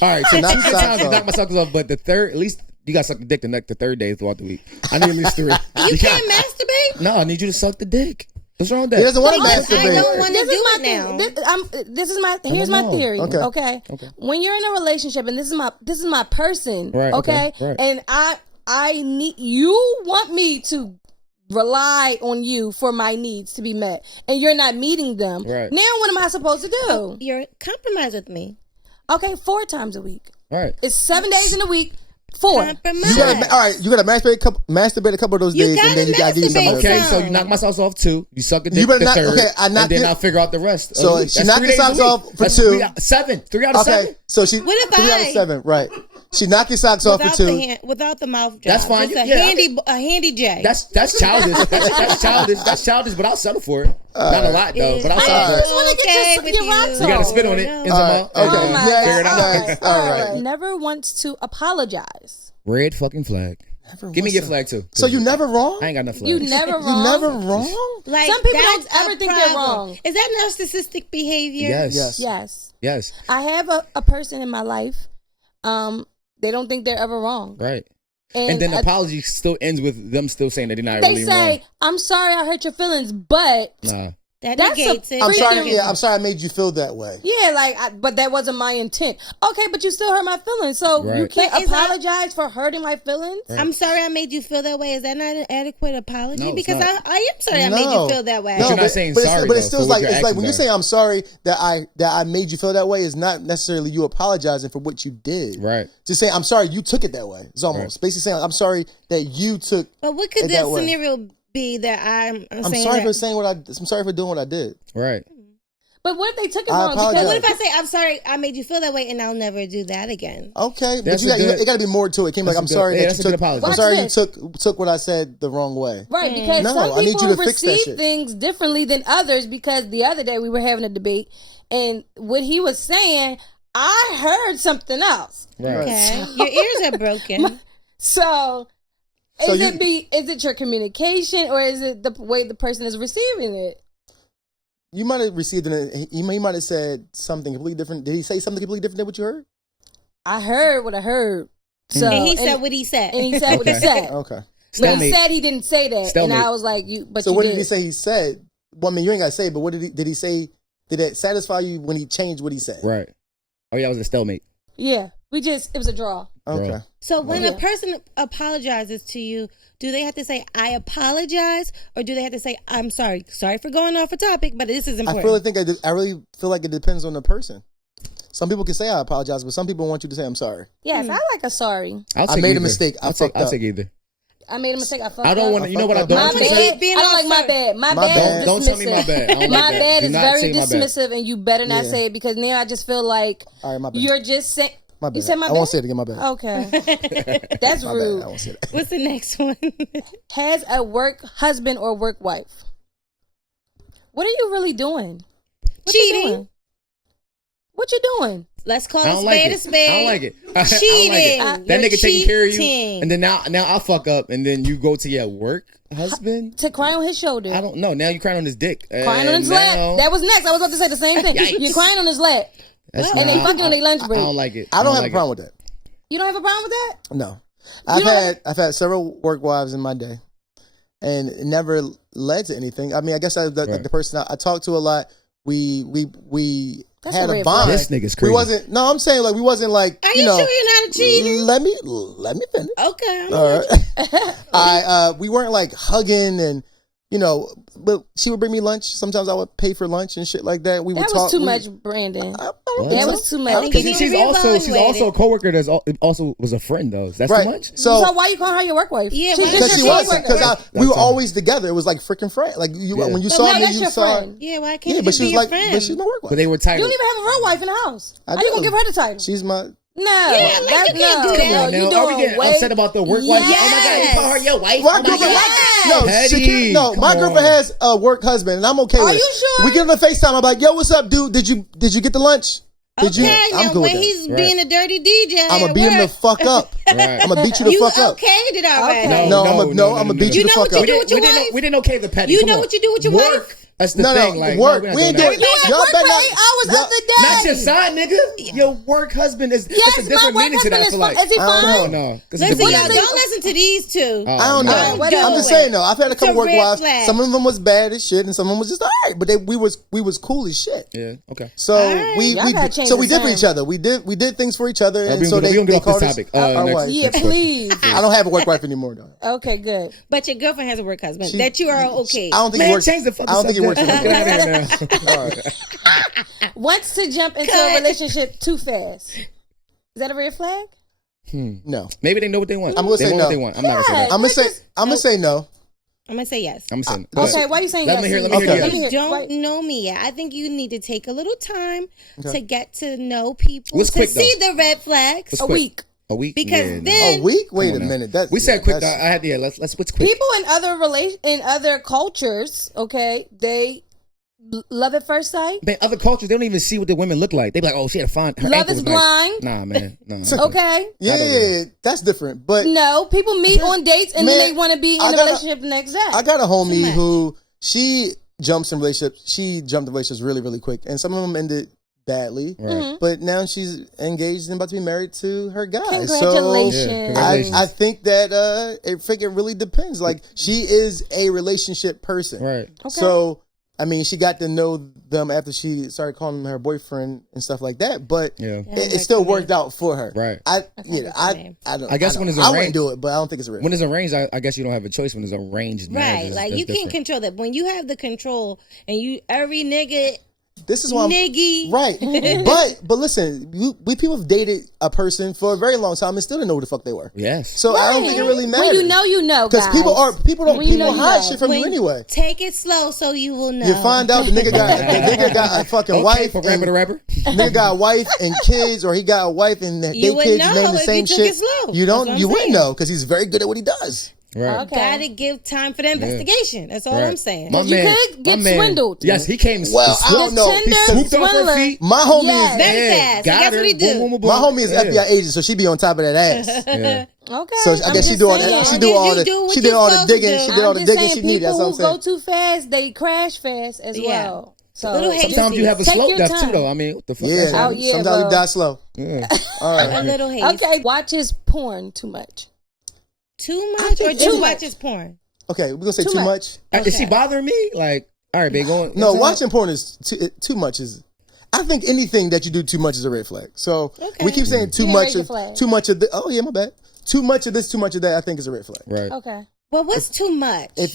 All right, so Knock two good socks times to off. knock my socks off, but the third, at least you got to suck the dick the third day throughout the week. I need at least 3. You can't masturbate? No, I need you to suck the dick. What's wrong with that? He doesn't want to Because I masturbate. don't want to This do is my it now. thing. Here's my know. theory. Okay. Okay. When you're in a relationship and this is my person. Right, Okay. right. And I need you want me to rely on you for my needs to be met, and you're not meeting them. Right. Now what am I supposed to do? You're compromised with me. Okay, 4 times a week. All right. It's 7 days in a week. 4. Compromise. All right, you gotta masturbate a couple of those You days, and then you gotta give you some gotta of those. Okay, Fine. so you knock my socks off 2. You suck a dick You better the not- third, okay, I knocked and then it- I'll figure out the rest. So of the week. she That's knocked 3 the days a socks week. off for That's 2. 3 out of 7. Okay, so she What if 3 out of I- 7, right? She knocked your socks off for 2. Without the mouth job. That's fine. Just Yeah, a handy J. That's childish. That's childish. That's childish, but I'll settle for it. Not a lot though, but I'll settle for I it. just want to get with your rocks You gotta off. spit on it. No. In All right, some okay. Oh my Next, God. next. All right. Never wants to apologize. Red fucking flag. Give me your flag too. So you never wrong? I ain't got no flag. You never wrong. You never wrong? Like, Some people that's don't ever a think they're problem. wrong. Is that narcissistic behavior? Yes. Yes. Yes. Yes. I have a person in my life. They don't think they're ever wrong. Right. And then the apology still ends with them still saying that they're not they really say, wrong. "I'm sorry, I hurt your feelings," but Nah. That That's negates a- it. I'm Freaking- sorry. Yeah, I'm sorry I made you feel that way. yeah, but that wasn't my intent. Okay, but you still hurt my feelings, so you Right. can't But is that- apologize for hurting my feelings. I'm sorry I made you feel that way. Is that not an adequate apology? No, it's because not. I am sorry I made you feel that way. But you're not saying sorry, But though, it's still for what like your it's like when you actions say I'm sorry that I made you feel that way is not necessarily you apologizing for what you did. Right. Just saying I'm sorry you took it that way. It's almost basically saying I'm sorry that you took. But what could it the that way. scenario be that I'm I'm saying sorry that? for saying what I'm sorry for doing what I did. Right. But what if they took it I wrong? apologize. What if I say I'm sorry I made you feel that way and I'll never do that again? Okay, but That's you a good- it got to be more to it. Can't be like that's I'm a good- sorry yeah, that that's you a good took. apology. I'm Watch sorry this. you took what I said the wrong way. Right, because No, some I need people you to fix that receive shit. things differently than others. Because the other day we were having a debate, and what he was saying, I heard something else. Right. Okay, your ears are broken. So, So is it your communication, or is it the way the person is receiving it? You might have received it. He might have said something completely different. Did he say something completely different than what you heard? I heard what I heard. So, And he said what he said. and he said what he Okay. said. Okay. But he Stalemate. said he didn't say that, Stalemate. and I was like, "You." But So you what did. did he say? He said. Well, I mean, you ain't got to say. But what did he say? Did it satisfy you when he changed what he said? Right. Oh yeah, it was a stalemate. Yeah, it was a draw. Okay. Bro. So when Yeah. a person apologizes to you, do they have to say I apologize, or do they have to say I'm sorry? Sorry for going off a topic, but this is important. I really feel like it depends on the person. Some people can say I apologize, but some people want you to say I'm sorry. Yes, I like a sorry. I'll I take made a either. mistake. I I'll fucked I'll up. take either. I made a mistake. I fucked I don't up. want to. You know what I fucked up. don't My want to bad. say? I don't like my bad. My My bad. bad. Is Don't tell me my dismissive. bad. I don't like My that. bad Do is not very say my bad. dismissive, and you better not Yeah. say it because now I just feel like All right, my bad. you're just saying. My bad. You said my I won't bad? say it again. My bad. Okay, that's My rude. bad. I won't say that. What's the next one? Has a work husband or work wife. What are you really doing? What you Cheating. doing? What you doing? Let's call I a don't like spade a it. spade. I don't like it. I don't like it. Cheating. That You're nigga taking care of you, cheating. and then now I'll fuck up, and then you go to your work husband. To cry on his shoulder. I don't know. Now you crying on his dick. Crying on his now- lap. That was next. I was about to say the same thing. Yikes. You're crying on his lap. That's And they not- fucking on their lunch break. I don't like it. I don't have like a problem with that. You don't have a problem with that? No, don't- I've had several work wives in my day, and it never led to anything. I mean, I guess the person I talked to a lot, we That's had a a red bond. This nigga's We crazy. wasn't. No, I'm saying like we wasn't like. Are you know, sure you're not a cheater? Let me finish. Okay. All right. We weren't like hugging and you know, but she would bring me lunch. Sometimes I would pay for lunch and shit like that. We would That talk. was too much, Brandon. That was too much. I think you She's need to also a coworker that's also was a friend though. That's Right. too much. So why you calling her your work wife? Yeah, She's why- Because just she your was, coworker. because we were always together. It was like freaking friend. Like when you So saw now me, that's you your saw. friend. Yeah, why Yeah, can't but she she be was your like, friend? but she's my work wife. But they were You tight. don't even have a real wife in the house. I How you gonna do. give her the title? She's my. No, Yeah, like, that's you can't no. do that. No, Now, you are we doing getting way. upset about the work wife? Yes. Oh my god, you call her your wife? My Oh my girlfriend, god. no, Petty. no, my Come girlfriend on. has a work husband, and I'm okay with it. you sure? We get on the FaceTime. I'm like, yo, what's up, dude? Did you get the lunch? Did you? Okay, I'm now good with when that. he's being a dirty DJ, I'm gonna beat him the fuck up. Right. I'm gonna beat you the you fuck up. okayed it already. Okay. No, I'm gonna beat you You the know fuck what up. you do with your we wife? we didn't okay the petty. You Come know on. what you do with your Work. wife? That's the No, thing. no, Like, work. no, We ain't doing doing. that. You ain't Y'all work better for not. 8 hours y'all- of the day. Not your side, nigga. Your work husband is. Yes, that's a my different work meaning to that. I husband feel like. is he I don't fine? know. No, because Listen, What y'all, is don't listen to these two. I don't know. Alright, I'm whatever. just saying though. I've had a couple It's a work red wives. flag. Some of them was bad as shit, and some of them was just alright. But we was cool as shit. Yeah. Okay. So Alright. Y'all gotta change so the we did for sound. each other. We did things for each other, and we so don't they get off called this us topic. our Next. wife. Yeah, please. I don't have a work wife anymore though. Okay, good. But your girlfriend has a work husband that you are okay. I don't think Man, it works. change the fucking I don't think it works. subject. For Get out me. of here now. All right. Wants to jump into a relationship too fast. Is that a red flag? No, Maybe they know what they want. I'm gonna They say know no. what they want. I'm not gonna say that. I'm gonna say no. I'm gonna say yes. I'm saying. Okay, why are you saying Let yes? me hear. Let Okay. me hear. Let me Yes. hear. Don't Why- know me yet. I think you need to take a little time to get to know people, What's to quick, see the red flags. What's A quick? week. A week. Because Yeah, no. then A week? Wait Come a on now. minute. That We said quick. I that's- had let's what's quick. People in other cultures, okay, they love at first sight. Man, other cultures they don't even see what the women look like. They be like, oh, she had a fine. Her Love ankle is was nice. blind. Nah, man. No. Okay. Yeah, that's different. But No, people meet on dates and then Man, they want to be in I a gotta- relationship the next day. I got a homie much. who she jumped in relationships really, really quick, and some of them ended badly. Right. But now she's engaged and about to be married to her guy. Congratulations. Yeah, So congratulations. I think that it really depends. Like she is a relationship person, Right. Okay. So I mean, she got to know them after she started calling him her boyfriend and stuff like that. But Yeah. it still worked out for her. Right. I I guess when it's I wouldn't arranged- do it, but I don't think it's a real. When it's arranged, I guess you don't have a choice. When it's arranged, Right, marriage, like that's you can't different. control that. When you have the control and you every nigga This is why I'm niggy. right. but listen, we people have dated a person for a very long time and still didn't know who the fuck they were. Yes. So I don't think it really matters. When you know, because guys. people When you know, you hide know. shit from you anyway. Take it slow so you will know. You find out the nigga got a fucking Okay, wife, for rapper to rapper. nigga got a wife and kids, or he got a wife and their You would kids know name the if same you took shit. it slow. You That's what don't. I'm You wouldn't saying. know because he's very good at what he does. Right. Okay. Gotta give time for the investigation. That's all Right. I'm saying. My You man, could get my man- swindled. Yes, he came. Well, I don't know. Tinder He's- swooped off her swindler. feet. My homie Yes. is Very Yeah, fast. got That's her. what he do. Boom, boom, boom, boom. my homie is Yeah. FBI agent, so she be on top of that ass. Yeah. Okay. So I I'm guess she just do all saying. that. She I do guess all you the. do what She you're did all the supposed to digging. do. She did all the I'm just digging saying, she needed. That's people what I'm who go saying. too fast, they crash fast as Yeah. well. So Little hasty. Sometimes you have a Take slow your death time. too, though. I mean, what the fuck? Yeah. That's Oh, yeah, Sometimes well. you die slow. Yeah. All A right. little haste. Okay, watches porn too much. Too much or think too too much much. is porn? Okay, we're gonna say Too too much. much. Is she bothering me? Like, all right, babe, going. No, watching porn is too much. Is I think anything that you do too much is a red flag. So we keep saying too Yeah, much. red flag. Too much of the. Oh yeah, my bad. Too much of this, too much of that. I think is a red flag. Right. Okay. Well, what's too much? If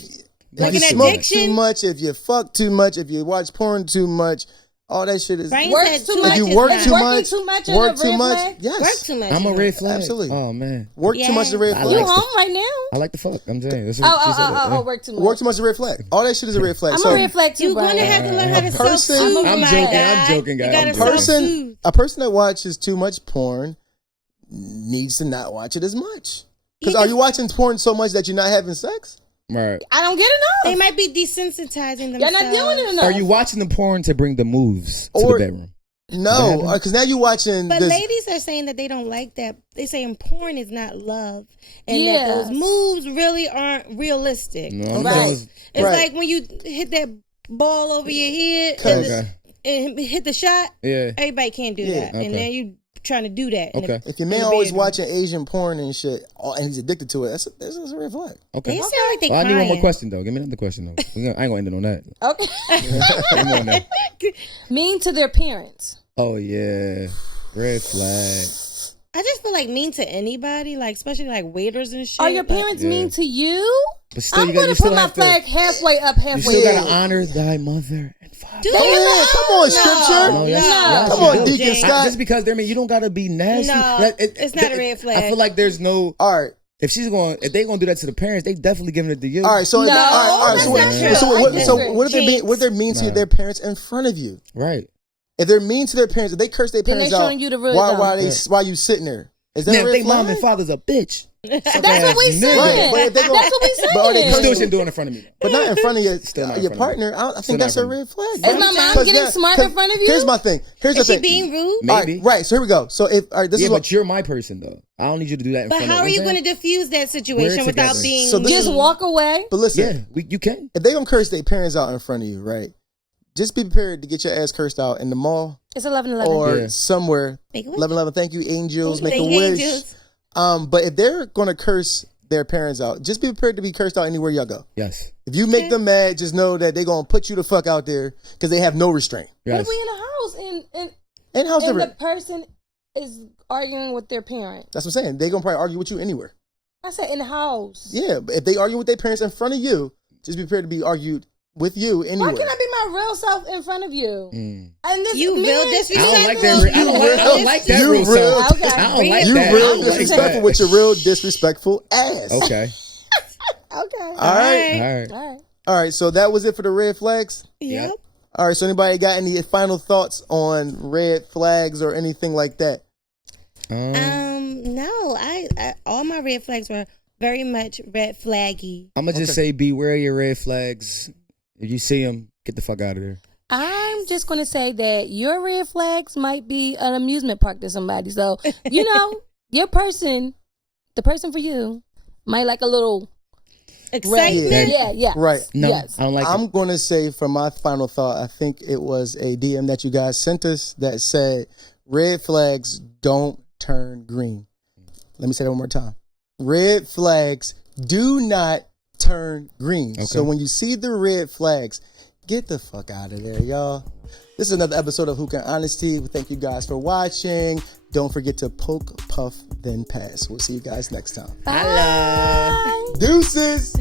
Like you an smoke addiction? too much, if you fuck too much, if you watch porn too much, all that shit is. Brian Work said too too much much If you is work not. too Working much, too much is work a too red much. flag? Yes, Work too much. I'm a is red not. flag. Absolutely. Oh man, Work too much is a red I flag. You like home right now? I like the fuck. I'm saying. That's what she said. Oh, work too much. Work too much is a red flag. All that shit is a red flag. I'm so a red flag too, You're Brian. gonna have to learn how to person- self-soothe. I'm my joking, guy. I'm joking, guys, You gotta I'm joking. self-soothe. a person that watches too much porn needs to not watch it as much. Because Yeah, are you watching porn so much that you're not having sex? Right. I don't get They enough. might be desensitizing themselves. You're not doing it enough. Are you watching the porn to bring the moves to Or- the bedroom? No, What because now you're watching. But this, ladies are saying that they don't like that. They're saying porn is not love, and Yes. that those moves really aren't realistic. No, I'm Right. saying It's Right. like when you hit that ball over your head Okay. and hit the shot. yeah. Everybody can't do Yeah. that, Okay. and then you trying to do that. in the- Okay. if your in man the always bedroom. watching Asian porn and shit, and he's addicted to it, that's a red flag. Okay. They sound like they Well, I need one more crying. question though. Give me another question though. I ain't gonna end it on that. Okay. Come on now. Mean to their parents. Oh yeah, red flag. I just feel like mean to anybody, like especially like waiters and shit. Are your but- parents mean to you? But still, I'm you going to still put my have to- flag halfway up, You halfway still down. gotta honor thy mother and father. Do They you? even- Come on, scripture. No, yes, Come you on, do. Deacon James. Scott. Just because they're mean, you don't gotta be nasty. No, it's not a red flag. I feel like there's no. All right. If they're gonna do that to the parents, they definitely giving it to you. All right, so No, all right, that's so not what, true. so I what, disagree. what if they what if they're mean to Nah. their parents in front of you? Right. If they're mean to their parents, if they curse their Then parents they out, showing you the real while you sitting there, is that Now, a if red they mom flag? and father's a bitch, That's what we saying. Right, but if they go- That's what we saying. But are they you still cursing? shouldn't do it in front of me. But not in front of Still not in your front of partner. I Still think not that's in a front red flag. Is my mom 'Cause getting smart in front of you? Here's my thing. Here's the Is she thing. being rude? All right, Maybe. right. So here we go. So if all right, this Yeah, is what. but you're my person though. I don't need you to do that in But front of how are me. you going to diffuse that situation We're without together. being So this- Just mean? walk away. But listen, Yeah, you can. if they gonna curse their parents out in front of you, right? Just be prepared to get your ass cursed out in the mall It's 11:11. or Yeah. somewhere. Make a wish. 11:11. Thank you, angels. Make Thank a you, wish. angels. But if they're gonna curse their parents out, just be prepared to be cursed out anywhere y'all go. Yes. If you make them mad, just know that they're gonna put you the fuck out there because they have no restraint. What Yes. if we in a house And how's and the different? person is arguing with their parent? That's what I'm saying. They're gonna probably argue with you anywhere. I said in the house. Yeah, but if they argue with their parents in front of you, just be prepared to be argued with you anywhere. Why can't I be my real self in front of you? And this You man, real I disrespectful. don't like that. I don't like that You rule. real- So Okay. I don't like You that. I real don't like disrespectful that. with your real disrespectful ass. Okay. Okay. All right. All right. All right. All right. So that was it for the red flags. Yep. All right. So anybody got any final thoughts on red flags or anything like that? No, I all my red flags were very much red flaggy. I'm gonna just say, beware your red flags. If you see them, get the fuck out of there. I'm just going to say that your red flags might be an amusement park to somebody. So, you know, the person for you might like a little Excitement. Yeah. Right. No, Yes. I don't like I'm it. going to say for my final thought, I think it was a DM that you guys sent us that said red flags don't turn green. Let me say that one more time. Red flags do not turn green. Okay. So when you see the red flags, get the fuck out of there, y'all. This is another episode of Hookah Honesty. We thank you guys for watching. Don't forget to poke, puff, then pass. We'll see you guys next time. Bye. Deuces.